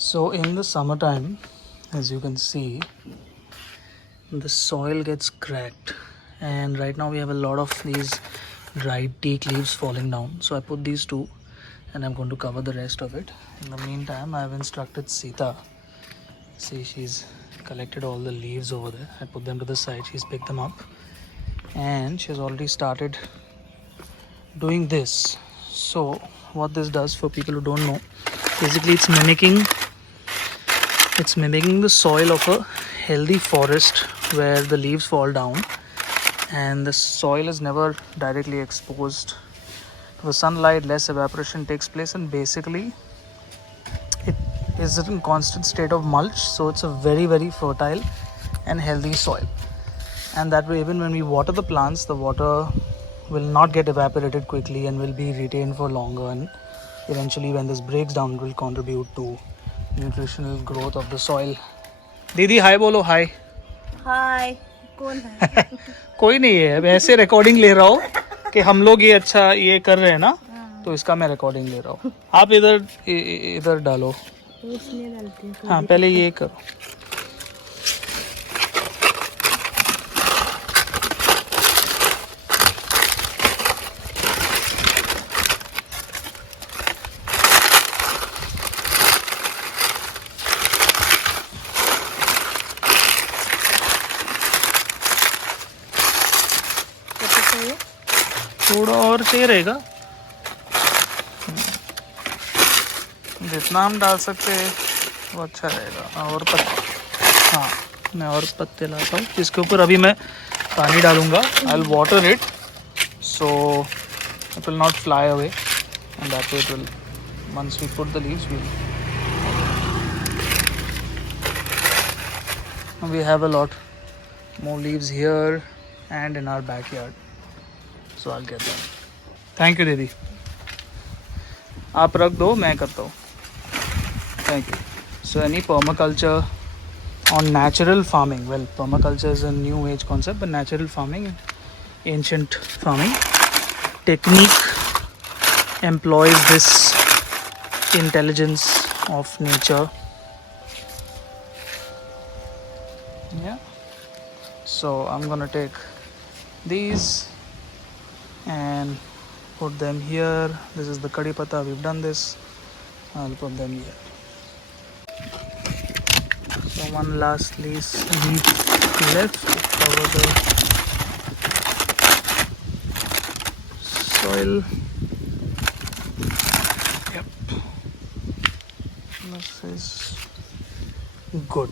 So in the summertime, as you can see, the soil gets cracked, and right now we have a lot of these dried teak leaves falling down. So I put these two and I'm going to cover the rest of it. In the meantime, I have instructed Sita. See, she's collected all the leaves over there. I put them to the side, she's picked them up, and she's already started doing this. So what this does, for people who don't know, basically it's mimicking the soil of a healthy forest where the leaves fall down and the soil is never directly exposed to the sunlight. Less evaporation takes place, and basically it is in constant state of mulch, so it's a very fertile and healthy soil. And that way, even when we water the plants, the water will not get evaporated quickly and will be retained for longer, and eventually when this breaks down, it will contribute to nutritional growth of the soil. दीदी हाय बोलो. हाय. हाय. कौन है? कोई नहीं है, मैं ऐसे recording ले रहा हूँ कि हम लोग ये अच्छा ये कर रहे हैं ना, तो इसका मैं रिकॉर्डिंग ले रहा हूँ. आप इधर डालो. उसमें डालते हैं. हाँ, पहले ये करो. थोड़ा और सही रहेगा. जितना हम डाल सकते हैं वो अच्छा रहेगा. और हाँ, मैं और पत्ते लाता हूँ. इसके ऊपर अभी मैं पानी डालूँगा. I will water it so it will not fly away, and that way it will, once we put the leaves, we have a lot more leaves here and in our backyard, so I'll get them. Thank you दीदी. आप रख दो, मैं करता हूँ. Thank you. So any permaculture on natural farming, well, permaculture is a new age concept, but natural farming, ancient farming technique employs this intelligence of nature. Yeah, so I'm gonna take these and put them here. This is the kadhi pata, we've done this. I'll put them here. So one last leaf left to cover the soil. Yep, this is good.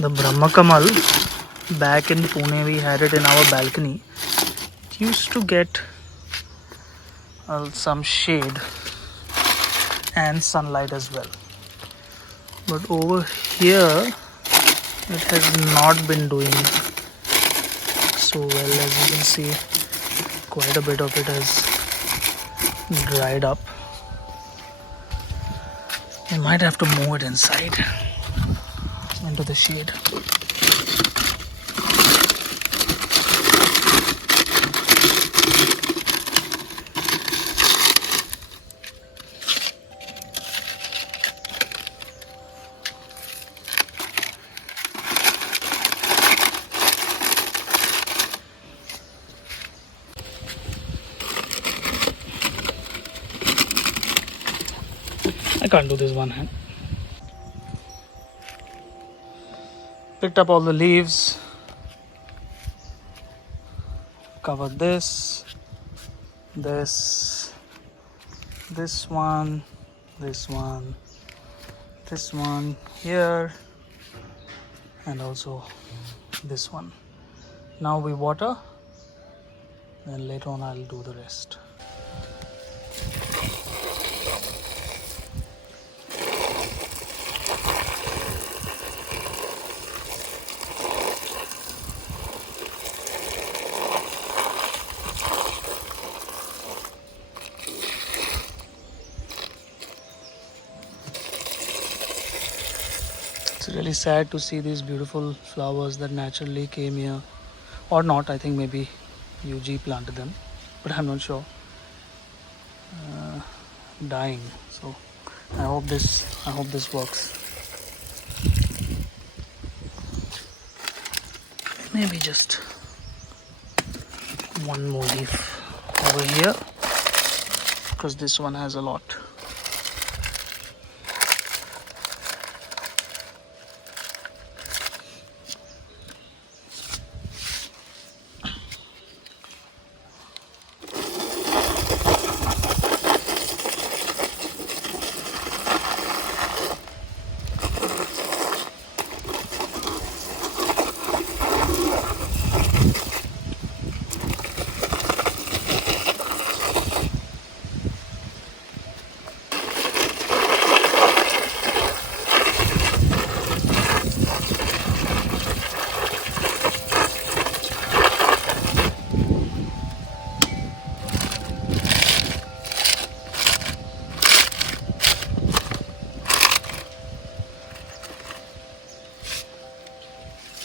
The Brahma Kamal, back in Pune we had it in our balcony. It used to get some shade and sunlight as well. But over here it has not been doing so well. As you can see, quite a bit of it has dried up. We might have to move it inside into the shade. I can't do this one hand. Picked up all the leaves, covered this one, this one here, and also this one. Now we water, then later on I'll do the rest. It's really sad to see these beautiful flowers that naturally came here, or not. I think maybe UG planted them, but I'm not sure. Dying. So I hope this works. Maybe just one more leaf over here because this one has a lot.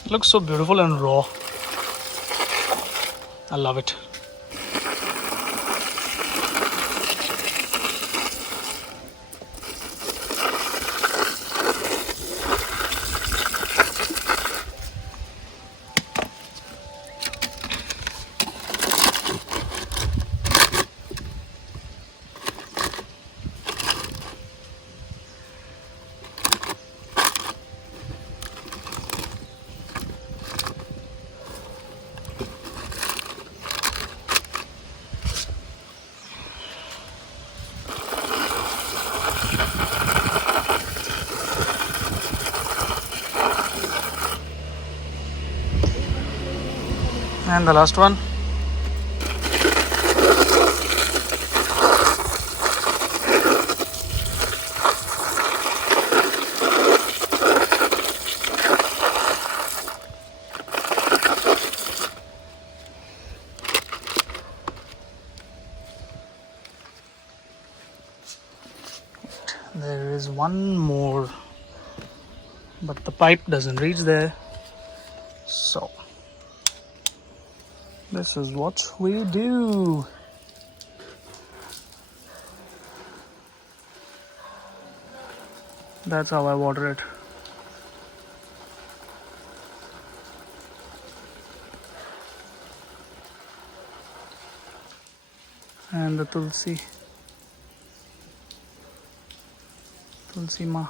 It looks so beautiful and raw. I love it. And the last one. There is one more, but the pipe doesn't reach there. So this is what we do. That's how I water it. And the Tulsi Ma.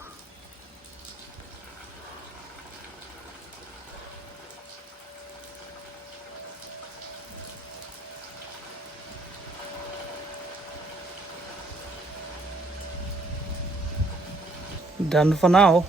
Done for now.